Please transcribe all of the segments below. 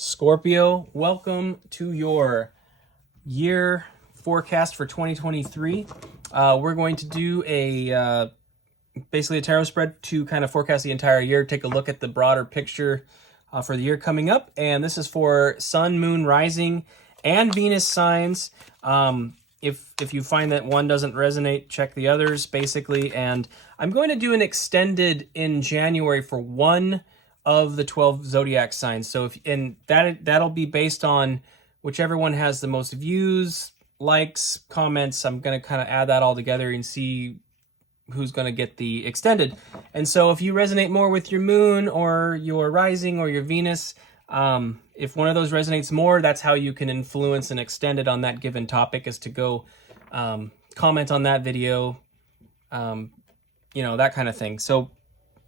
Scorpio, welcome to your year forecast for 2023. We're going to do basically a tarot spread to kind of forecast the entire year, take a look at the broader picture for the year coming up. And this is for Sun, Moon, Rising, and Venus signs. If you find that one doesn't resonate, check the others, basically. And I'm going to do an extended in January for one of the 12 zodiac signs. So that'll be based on whichever one has the most views, likes, comments. I'm going to kind of add that all together and see who's going to get the extended. And so if you resonate more with your moon or your rising or your Venus, if one of those resonates more, that's how you can influence and extend it on that given topic, is to go comment on that video, that kind of thing. So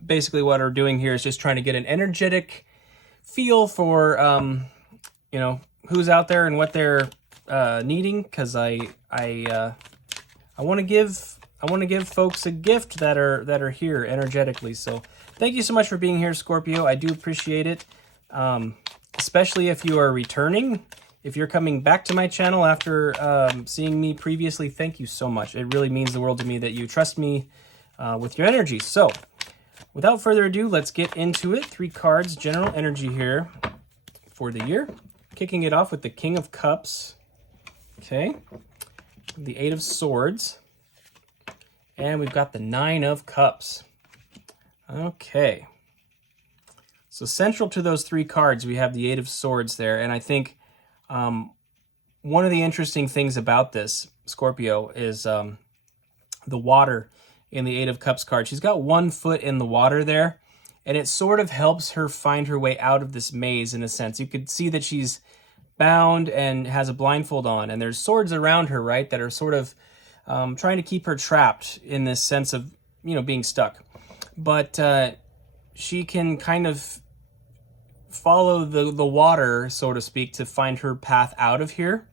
basically what we're doing here is just trying to get an energetic feel for, who's out there and what they're needing, because I want to give folks a gift that are here energetically. So thank you so much for being here, Scorpio. I do appreciate it, especially if you are returning. If you're coming back to my channel after seeing me previously, thank you so much. It really means the world to me that you trust me with your energy. So without further ado, let's get into it. 3 cards, general energy here for the year. Kicking it off with the King of Cups. Okay. The 8 of Swords. And we've got the 9 of Cups. Okay. So central to those 3 cards, we have the 8 of Swords there. And I think one of the interesting things about this, Scorpio, is the water in the 8 of Cups card. She's got 1 foot in the water there, and it sort of helps her find her way out of this maze in a sense. You could see that she's bound and has a blindfold on, and there's swords around her, right, that are sort of trying to keep her trapped in this sense of, being stuck. But she can kind of follow the water, so to speak, to find her path out of here.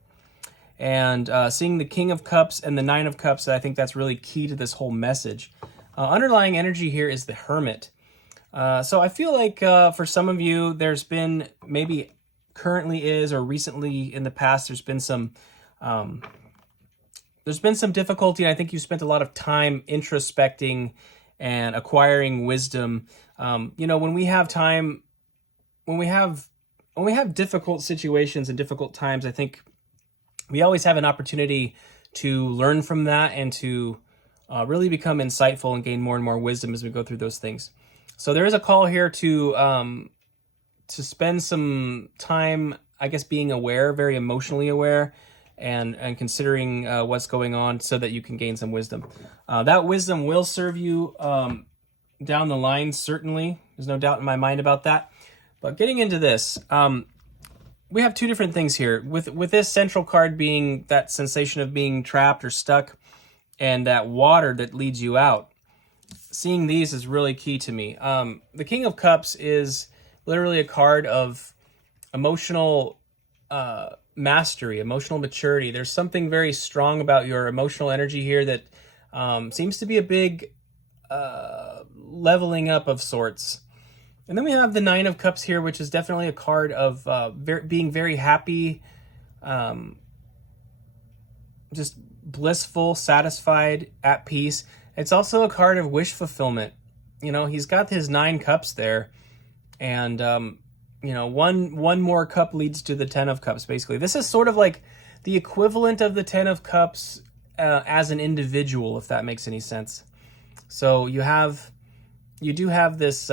And seeing the King of Cups and the 9 of Cups, I think that's really key to this whole message. Underlying energy here is the Hermit. So I feel like for some of you, there's been, maybe currently is, or recently in the past, there's been some difficulty. I think you spent a lot of time introspecting and acquiring wisdom. When we have time, when we have difficult situations and difficult times, I think we always have an opportunity to learn from that and to really become insightful and gain more and more wisdom as we go through those things. So there is a call here to spend some time, I guess, being aware, very emotionally aware, and considering what's going on so that you can gain some wisdom. That wisdom will serve you down the line, certainly. There's no doubt in my mind about that. But getting into this, we have 2 different things here. With this central card being that sensation of being trapped or stuck, and that water that leads you out. Seeing these is really key to me. The King of Cups is literally a card of emotional mastery, emotional maturity. There's something very strong about your emotional energy here that seems to be a big leveling up of sorts. And then we have the 9 of Cups here, which is definitely a card of being very happy, just blissful, satisfied, at peace. It's also a card of wish fulfillment. He's got his 9 cups there, and one more cup leads to the 10 of Cups, basically. This is sort of like the equivalent of the 10 of Cups as an individual, if that makes any sense. So you do have this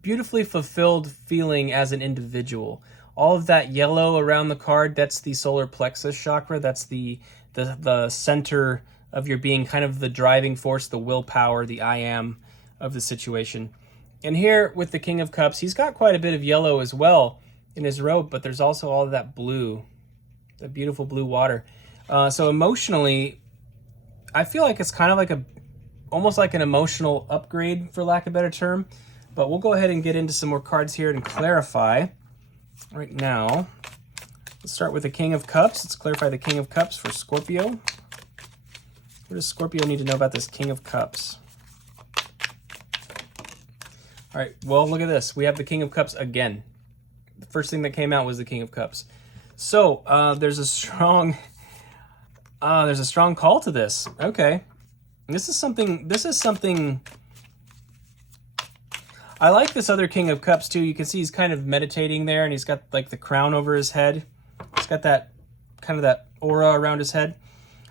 beautifully fulfilled feeling as an individual. All of that yellow around the card, that's the solar plexus chakra. That's the center of your being, kind of the driving force, the willpower, the I am of the situation. And here with the King of Cups, he's got quite a bit of yellow as well in his robe, but there's also all of that blue, that beautiful blue water. So emotionally, I feel like it's kind of like almost like an emotional upgrade, for lack of a better term. But we'll go ahead and get into some more cards here and clarify right now. Let's start with the King of Cups. Let's clarify the King of Cups for Scorpio. What does Scorpio need to know about this King of Cups? All right, well, look at this. We have the King of Cups again. The first thing that came out was the King of Cups. So there's a strong call to this. Okay, this is something. I like this other King of Cups too. You can see he's kind of meditating there, and he's got like the crown over his head. He's got that kind of that aura around his head.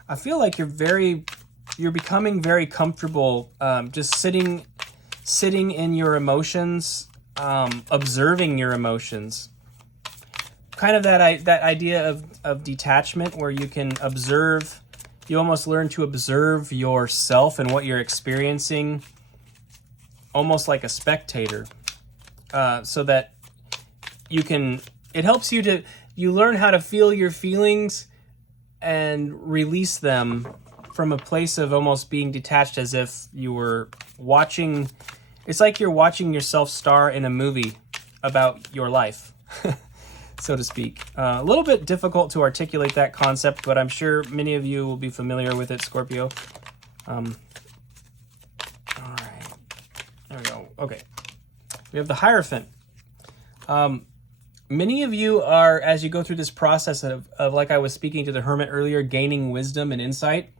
I feel like you're becoming very comfortable, just sitting in your emotions, observing your emotions. Kind of that idea of detachment, where you can observe. You almost learn to observe yourself and what you're experiencing, almost like a spectator, so that you can. It helps you learn how to feel your feelings and release them from a place of almost being detached, as if you were watching. It's like you're watching yourself star in a movie about your life, so to speak. A little bit difficult to articulate that concept, but I'm sure many of you will be familiar with it, Scorpio. All right, there we go. Okay, we have the Hierophant. Many of you are, as you go through this process of, like I was speaking to the Hermit earlier, gaining wisdom and insight.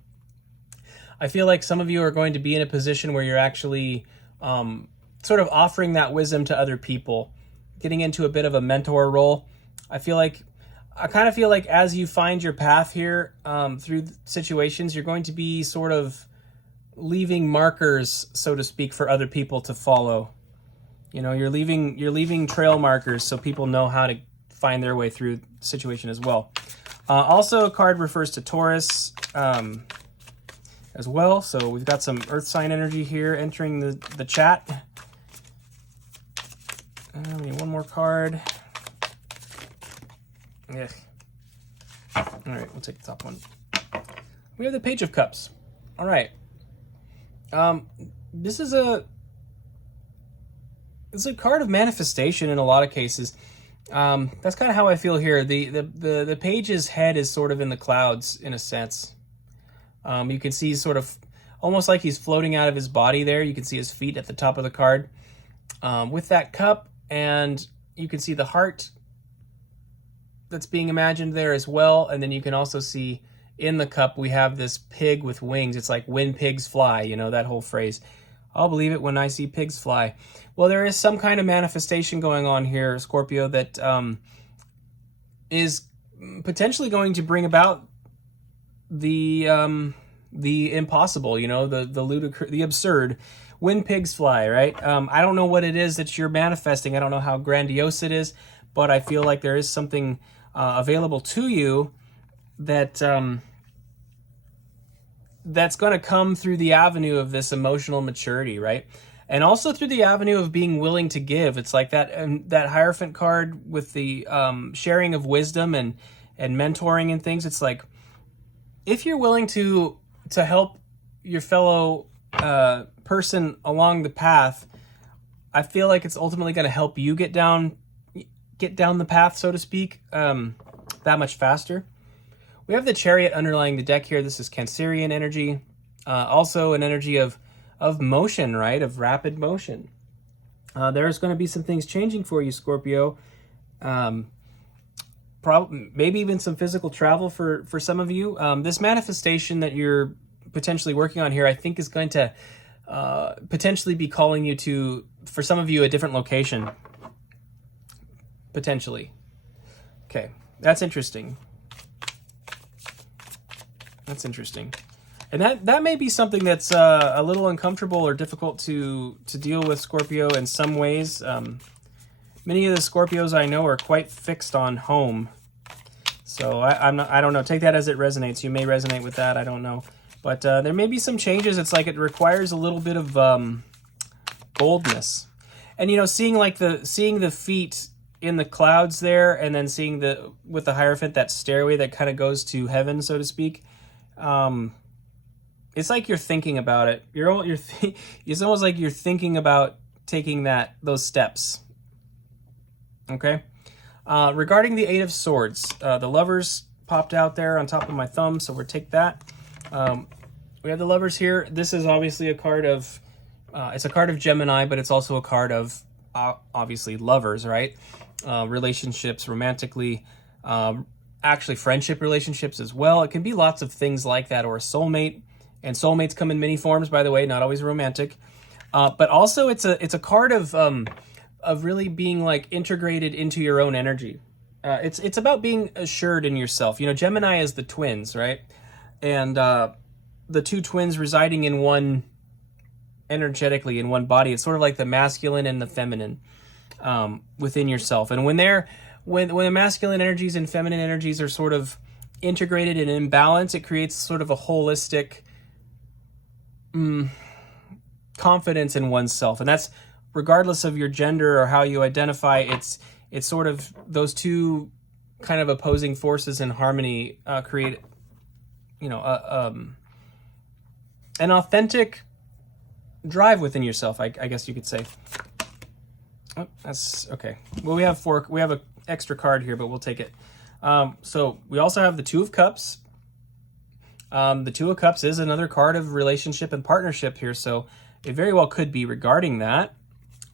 I feel like some of you are going to be in a position where you're actually sort of offering that wisdom to other people, getting into a bit of a mentor role. I kind of feel like as you find your path here through situations, you're going to be sort of leaving markers, so to speak, for other people to follow. You know, you're leaving trail markers so people know how to find their way through the situation as well. Also, a card refers to Taurus as well. So we've got some earth sign energy here entering the chat. We need one more card. Yeah. All right, we'll take the top one. We have the Page of Cups. All right. This is a card of manifestation in a lot of cases. That's kind of how I feel here. The page's head is sort of in the clouds in a sense. You can see sort of almost like he's floating out of his body there. You can see his feet at the top of the card with that cup, and you can see the heart that's being imagined there as well. And then you can also see in the cup we have this pig with wings. It's like when pigs fly, you know, that whole phrase. I'll believe it when I see pigs fly. Well, there is some kind of manifestation going on here, Scorpio, that is potentially going to bring about the impossible, you know, the ludicrous, the absurd, when pigs fly, right? I don't know what it is that you're manifesting. I don't know how grandiose it is, but I feel like there is something available to you that that's going to come through the avenue of this emotional maturity, right? And also through the avenue of being willing to give. It's like that Hierophant card with the sharing of wisdom and mentoring and things. It's like, if you're willing to help your fellow person along the path, I feel like it's ultimately going to help you get down the path, so to speak, that much faster. We have the Chariot underlying the deck here. This is Cancerian energy, also an energy of motion, right? Of rapid motion. There's going to be some things changing for you, Scorpio. Maybe even some physical travel for some of you. This manifestation that you're potentially working on here, I think, is going to potentially be calling you to, for some of you, a different location. Potentially. Okay, that's interesting. That's interesting. And that may be something that's a little uncomfortable or difficult to deal with, Scorpio, in some ways. Many of the Scorpios I know are quite fixed on home. So I don't know. Take that as it resonates. You may resonate with that. I don't know. But there may be some changes. It's like it requires a little bit of boldness. And, you know, seeing the feet in the clouds there, and then seeing with the Hierophant, that stairway that kind of goes to heaven, so to speak. It's like you're thinking about it. It's almost like you're thinking about taking those steps. Okay. Regarding the Eight of Swords, the Lovers popped out there on top of my thumb, so we'll take that. We have the Lovers here. This is obviously a card of It's a card of Gemini, but it's also a card of obviously lovers, right? Relationships, romantically, actually friendship relationships as well. It can be lots of things like that, or a soulmate. And soulmates come in many forms, by the way, not always romantic. But also, it's a card of really being like integrated into your own energy. It's about being assured in yourself. You know, Gemini is the twins, right? And the two twins residing in one energetically in one body. It's sort of like the masculine and the feminine within yourself. And when the masculine energies and feminine energies are sort of integrated and in balance, it creates sort of a holistic confidence in oneself. And that's regardless of your gender or how you identify. It's sort of those two kind of opposing forces in harmony create, you know, an authentic drive within yourself, I guess you could say. Oh, that's okay. Well, we have an extra card here, but we'll take it. So we also have the Two of Cups. The Two of Cups is another card of relationship and partnership here, so it very well could be regarding that.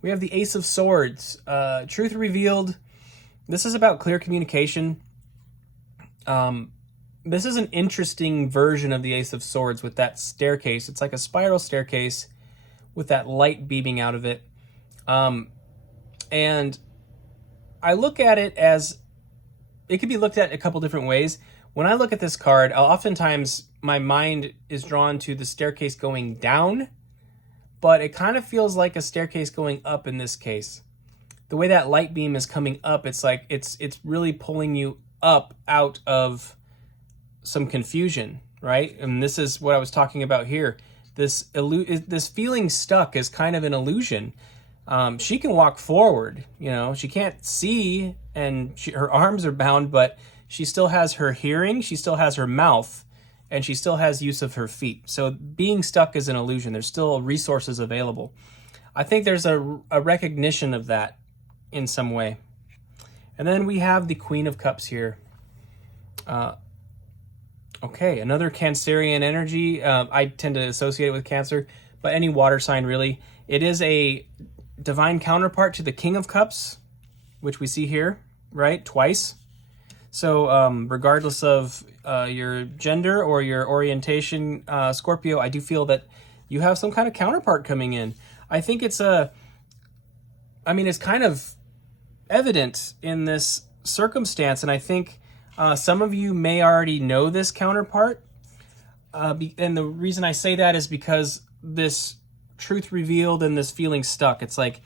We have the Ace of Swords. Truth revealed. This is about clear communication. This is an interesting version of the Ace of Swords with that staircase. It's like a spiral staircase with that light beaming out of it. And I look at it as, it could be looked at a couple different ways. When I look at this card, oftentimes my mind is drawn to the staircase going down, but it kind of feels like a staircase going up in this case. The way that light beam is coming up, it's like it's really pulling you up out of some confusion, right? And this is what I was talking about here. This feeling stuck is kind of an illusion. She can walk forward, you know, she can't see, and her arms are bound, but she still has her hearing, she still has her mouth, and she still has use of her feet. So being stuck is an illusion. There's still resources available. I think there's a recognition of that in some way. And then we have the Queen of Cups here. Okay, another Cancerian energy. I tend to associate it with Cancer, but any water sign really. It is a divine counterpart to the King of Cups, which we see here, right? Twice. So regardless of your gender or your orientation, Scorpio, I do feel that you have some kind of counterpart coming in. I think it's it's kind of evident in this circumstance, and I think some of you may already know this counterpart. And the reason I say that is because this truth revealed and this feeling stuck. It's like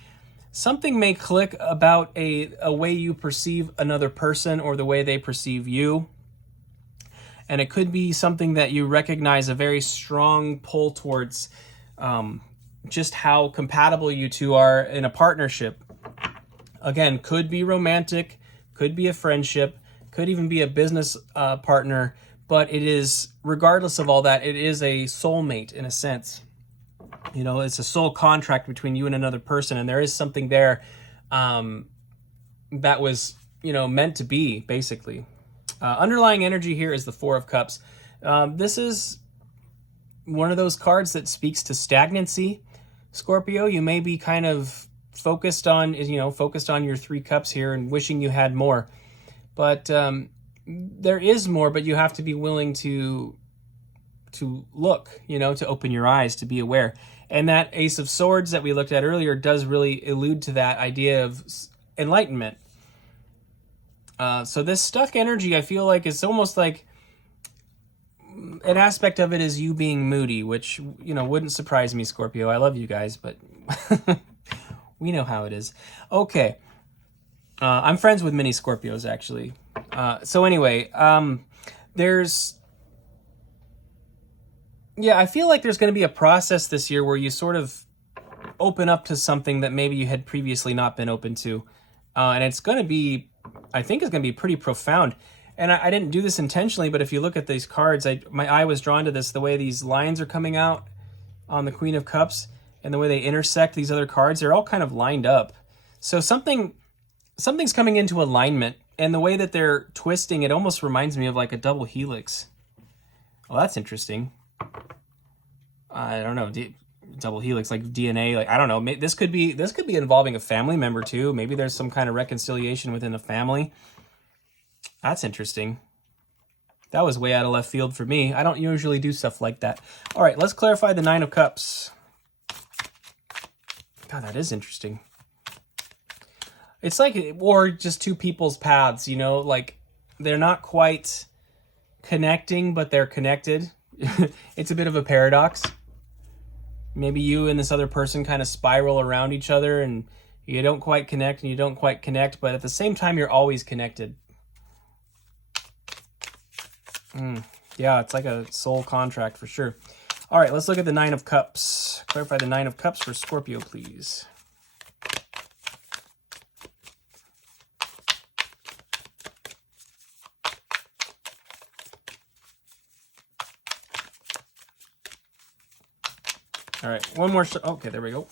something may click about a way you perceive another person or the way they perceive you. And it could be something that you recognize a very strong pull towards just how compatible you two are in a partnership. Again, could be romantic, could be a friendship, could even be a business partner, but it is, regardless of all that, it is a soulmate in a sense. You know, it's a soul contract between you and another person, and there is something there that was, you know, meant to be, basically. Underlying energy here is the Four of Cups. This is one of those cards that speaks to stagnancy. Scorpio, you may be kind of focused on your three cups here and wishing you had more. But there is more, but you have to be willing to look, you know, to open your eyes, to be aware. And that Ace of Swords that we looked at earlier does really allude to that idea of enlightenment. So this stuck energy, I feel like it's almost like an aspect of it is you being moody, which, you know, wouldn't surprise me, Scorpio. I love you guys, but we know how it is. Okay. I'm friends with many Scorpios, actually. So anyway, I feel like there's going to be a process this year where you sort of open up to something that maybe you had previously not been open to. And it's going to be, I think it's going to be pretty profound. And I didn't do this intentionally, but if you look at these cards, my eye was drawn to this, the way these lines are coming out on the Queen of Cups and the way they intersect these other cards, they're all kind of lined up. So something's coming into alignment, and the way that they're twisting, it almost reminds me of like a double helix. Well, that's interesting. I don't know. double helix, like DNA, like I don't know. This could be involving a family member too. Maybe there's some kind of reconciliation within a family. That's interesting. That was way out of left field for me. I don't usually do stuff like that. All right, let's clarify the Nine of Cups. God, that is interesting. It's like, or just two people's paths, you know, like they're not quite connecting, but they're connected. It's a bit of a paradox. Maybe you and this other person kind of spiral around each other and you don't quite connect and you don't quite connect, but at the same time, you're always connected. Yeah, it's like a soul contract for sure. All right, let's look at the Nine of Cups. Clarify the Nine of Cups for Scorpio, please. All right, one more. Okay, there we go.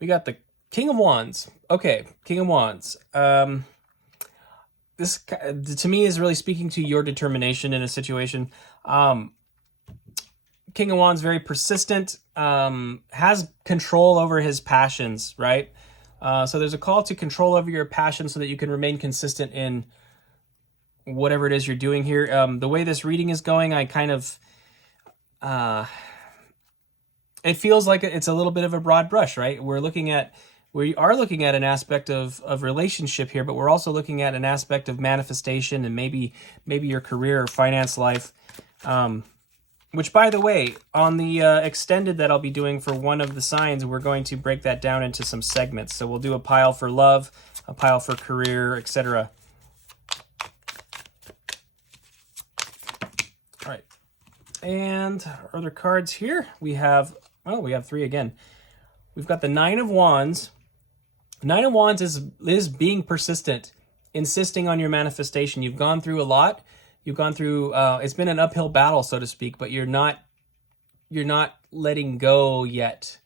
We got the King of Wands. Okay, King of Wands. This, to me, is really speaking to your determination in a situation. King of Wands, very persistent, has control over his passions, right? So there's a call to control over your passion so that you can remain consistent in whatever it is you're doing here. The way this reading is going, I kind of... it feels like it's a little bit of a broad brush, right? We are looking at an aspect of relationship here, but we're also looking at an aspect of manifestation and maybe your career or finance life. Which, by the way, on the extended that I'll be doing for one of the signs, we're going to break that down into some segments. So we'll do a pile for love, a pile for career, etc. All right. And our other cards here, we have three again. We've got the Nine of Wands. Nine of Wands is being persistent, insisting on your manifestation. You've gone through a lot. You've gone through, it's been an uphill battle, so to speak, but you're not letting go yet.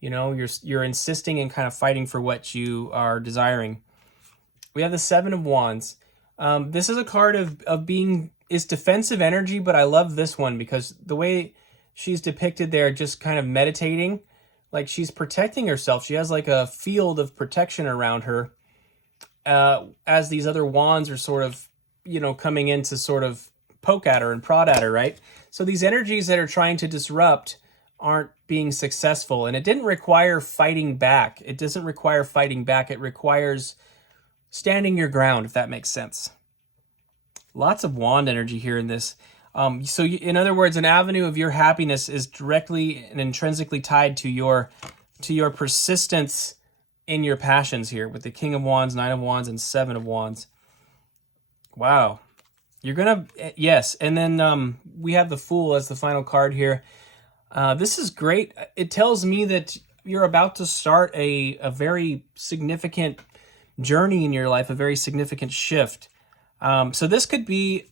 You know, you're insisting and kind of fighting for what you are desiring. We have the Seven of Wands. This is a card of being, it's defensive energy, but I love this one because the way she's depicted there, just kind of meditating, like she's protecting herself. She has like a field of protection around her, as these other wands are sort of, you know, coming in to sort of poke at her and prod at her, right? So these energies that are trying to disrupt aren't being successful. And it didn't require fighting back. It doesn't require fighting back. It requires standing your ground, if that makes sense. Lots of wand energy here in this. So in other words, an avenue of your happiness is directly and intrinsically tied to your persistence in your passions here with the King of Wands, Nine of Wands, and Seven of Wands. Wow. You're going to, yes. And then we have the Fool as the final card here. This is great. It tells me that you're about to start a very significant journey in your life, a very significant shift. So this could be,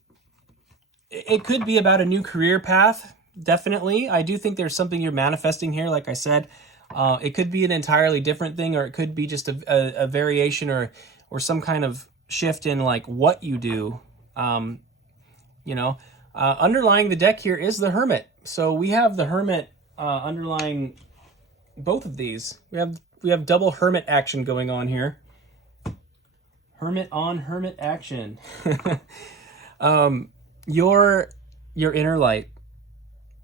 it could be about a new career path. Definitely. I do think there's something you're manifesting here. Like I said, it could be an entirely different thing, or it could be just a variation or some kind of shift in like what you do. Underlying the deck here is the Hermit. So we have the Hermit underlying both of these. We have double Hermit action going on here. Hermit on Hermit action. Your inner light,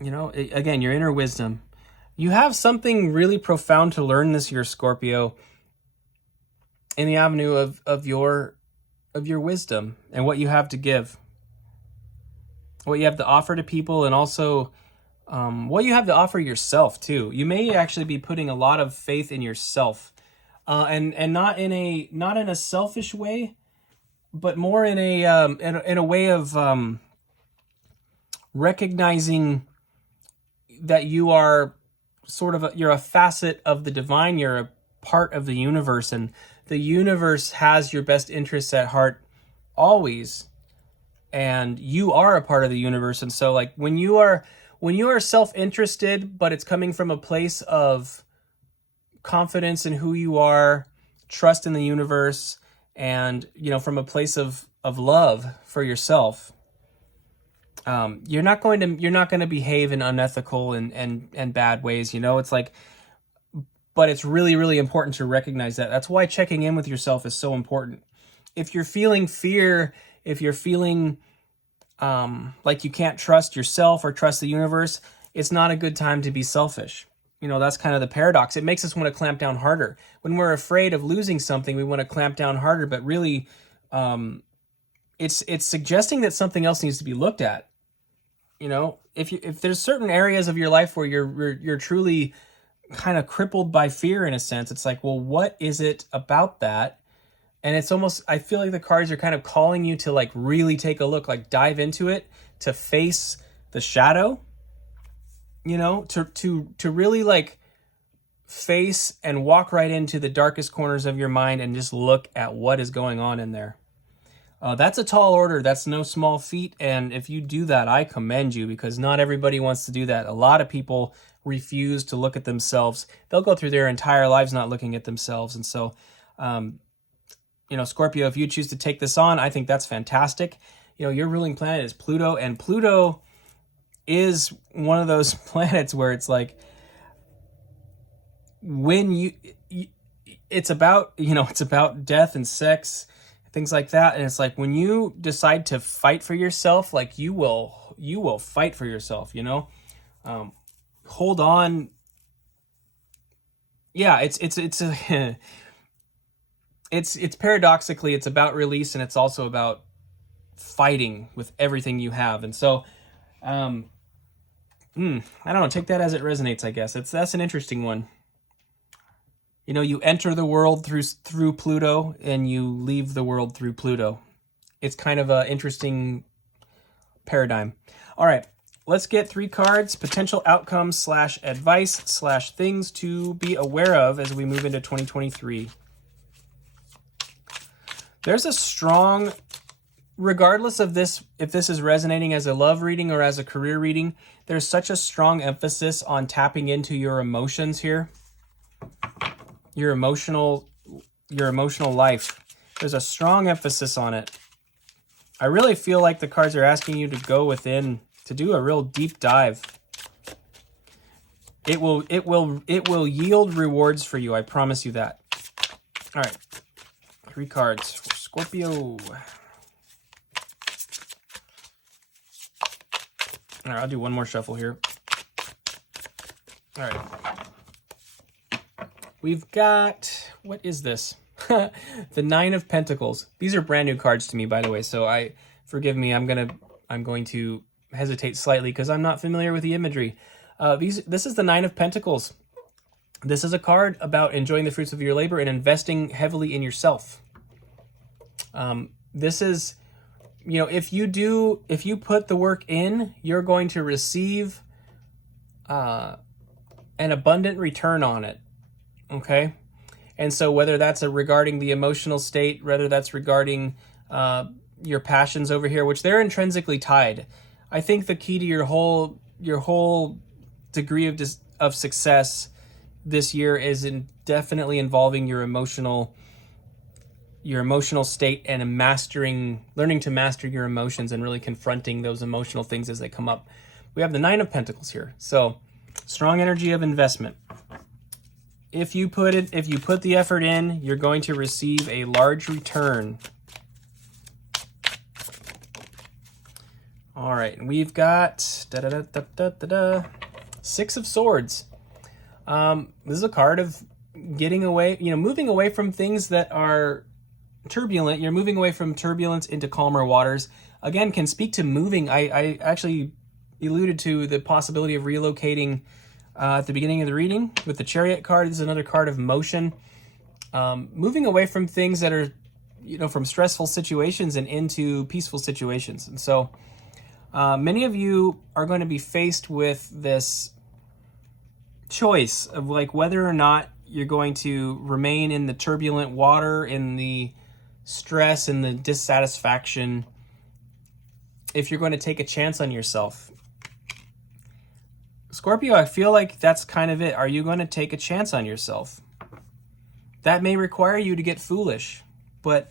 again, your inner wisdom. You have something really profound to learn this year, Scorpio, in the avenue of your wisdom and what you have to give, what you have to offer to people, and also what you have to offer yourself too. You may actually be putting a lot of faith in yourself, and not in a selfish way, but more in a way of recognizing that you are you're a facet of the divine. You're a part of the universe, and the universe has your best interests at heart always, and you are a part of the universe. And so like when you are self-interested, but it's coming from a place of confidence in who you are, trust in the universe, and from a place of love for yourself, you're not going to behave in unethical and bad ways. You know, it's like, but it's really, really important to recognize that. That's why checking in with yourself is so important. If you're feeling fear, if you're feeling like you can't trust yourself or trust the universe, it's not a good time to be selfish. You know, that's kind of the paradox. It makes us want to clamp down harder. When we're afraid of losing something, we want to clamp down harder, but really, it's suggesting that something else needs to be looked at. You know, if there's certain areas of your life where you're truly kind of crippled by fear in a sense, it's like, well, what is it about that? And it's almost, I feel like the cards are kind of calling you to like really take a look, like dive into it, to face the shadow, you know, to really like face and walk right into the darkest corners of your mind and just look at what is going on in there. That's a tall order. That's no small feat. And if you do that, I commend you, because not everybody wants to do that. A lot of people refuse to look at themselves. They'll go through their entire lives not looking at themselves. And so, you know, Scorpio, if you choose to take this on, I think that's fantastic. You know, your ruling planet is Pluto, and Pluto is one of those planets where it's like, when it's about, you know, it's about death and sex, things like that. And it's like, when you decide to fight for yourself, like you will fight for yourself, you know, hold on. Yeah. It's paradoxically, it's about release, and it's also about fighting with everything you have. And so, I don't know, take that as it resonates, I guess. That's an interesting one. You know, you enter the world through Pluto, and you leave the world through Pluto. It's kind of an interesting paradigm. All right, let's get 3 cards, potential outcomes / advice / things to be aware of as we move into 2023. There's a strong, regardless of this, if this is resonating as a love reading or as a career reading, there's such a strong emphasis on tapping into your emotions here. Your emotional life. There's a strong emphasis on it. I really feel like the cards are asking you to go within, to do a real deep dive. It will yield rewards for you. I promise you that. All right. 3 cards for Scorpio. All right, I'll do one more shuffle here. All right. We've got, what is this? The 9 of Pentacles. These are brand new cards to me, by the way, so forgive me. I'm going to hesitate slightly because I'm not familiar with the imagery. This is the 9 of Pentacles. This is a card about enjoying the fruits of your labor and investing heavily in yourself. This is, you know, if you put the work in, you're going to receive an abundant return on it. Okay. And so whether that's regarding the emotional state, whether that's regarding your passions over here, which they're intrinsically tied. I think the key to your whole degree of success this year is definitely involving your emotional state and learning to master your emotions and really confronting those emotional things as they come up. We have the 9 of Pentacles here. So strong energy of investment. If you put the effort in, you're going to receive a large return. All right, and we've got 6 of Swords. This is a card of getting away, you know, moving away from things that are turbulent. You're moving away from turbulence into calmer waters. Again, can speak to moving. I actually alluded to the possibility of relocating at the beginning of the reading with the Chariot card. This is another card of motion. Moving away from things that are, you know, from stressful situations and into peaceful situations. And so many of you are going to be faced with this choice of like whether or not you're going to remain in the turbulent water, in the stress and the dissatisfaction, if you're going to take a chance on yourself. Scorpio, I feel like that's kind of it. Are you going to take a chance on yourself? That may require you to get foolish. But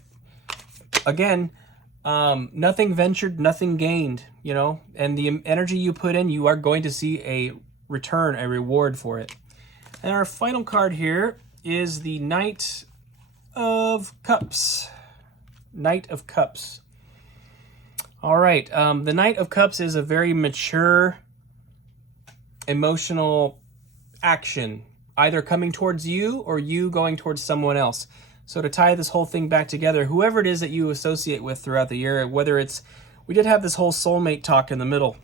again, Nothing ventured, nothing gained, you know, and the energy you put in, you are going to see a return, a reward for it. And our final card here is the Knight of Cups. Knight of Cups. All right, the Knight of Cups is a very mature, emotional action, either coming towards you or you going towards someone else. So to tie this whole thing back together, whoever it is that you associate with throughout the year, whether it's, we did have this whole soulmate talk in the middle.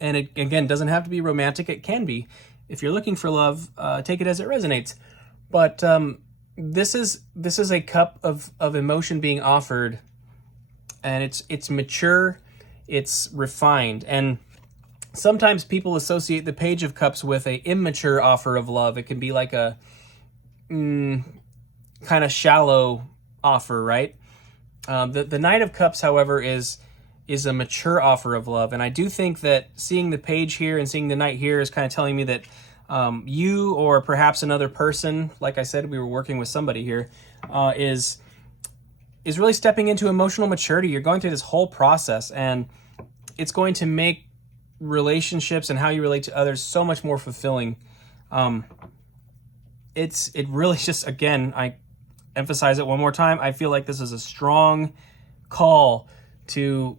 And it, again, doesn't have to be romantic. It can be. If you're looking for love, take it as it resonates. But this is a cup of emotion being offered, and it's mature, it's refined. And sometimes people associate the Page of Cups with a immature offer of love. It can be like a kind of shallow offer, right? The Knight of Cups, however, is a mature offer of love. And I do think that seeing the Page here and seeing the Knight here is kind of telling me that you, or perhaps another person, like I said, we were working with somebody here, is really stepping into emotional maturity. You're going through this whole process, and it's going to make relationships and how you relate to others so much more fulfilling. It really just, again, I emphasize it one more time, I feel like this is a strong call to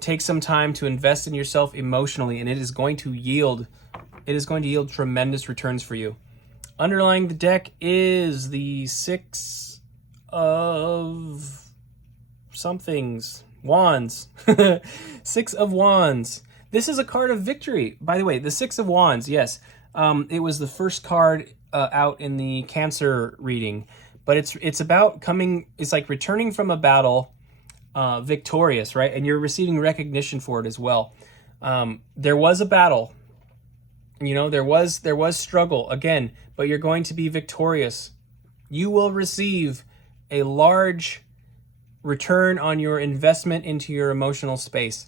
take some time to invest in yourself emotionally, and it is going to yield tremendous returns for you. Underlying the deck is the Six of somethings, Wands. Six of Wands. This is a card of victory. By the way, the Six of Wands, yes. It was the first card out in the Cancer reading, but it's about it's like returning from a battle victorious, right? And you're receiving recognition for it as well. There was a battle, you know, there was struggle again, but you're going to be victorious. You will receive a large return on your investment into your emotional space.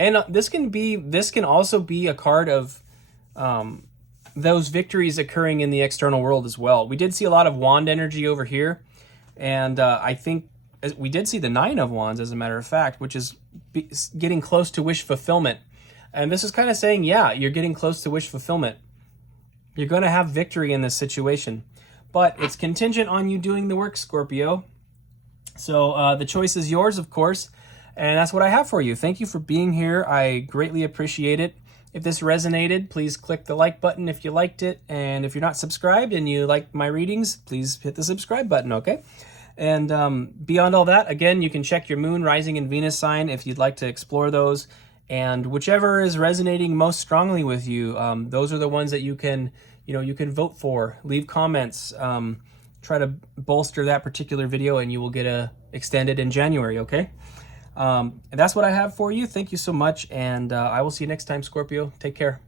And this can also be a card of those victories occurring in the external world as well. We did see a lot of wand energy over here, and I think we did see the Nine of Wands, as a matter of fact, which is getting close to wish fulfillment. And this is kind of saying, yeah, you're getting close to wish fulfillment. You're going to have victory in this situation, but it's contingent on you doing the work, Scorpio. So the choice is yours, of course, and that's what I have for you. Thank you for being here. I greatly appreciate it. If this resonated, please click the like button if you liked it. And if you're not subscribed and you like my readings, please hit the subscribe button, okay? And beyond all that, again, you can check your moon, rising, and Venus sign if you'd like to explore those. And whichever is resonating most strongly with you, those are the ones that you can vote for. Leave comments. Try to bolster that particular video, and you will get a extended in January, okay? And that's what I have for you. Thank you so much, and I will see you next time, Scorpio. Take care.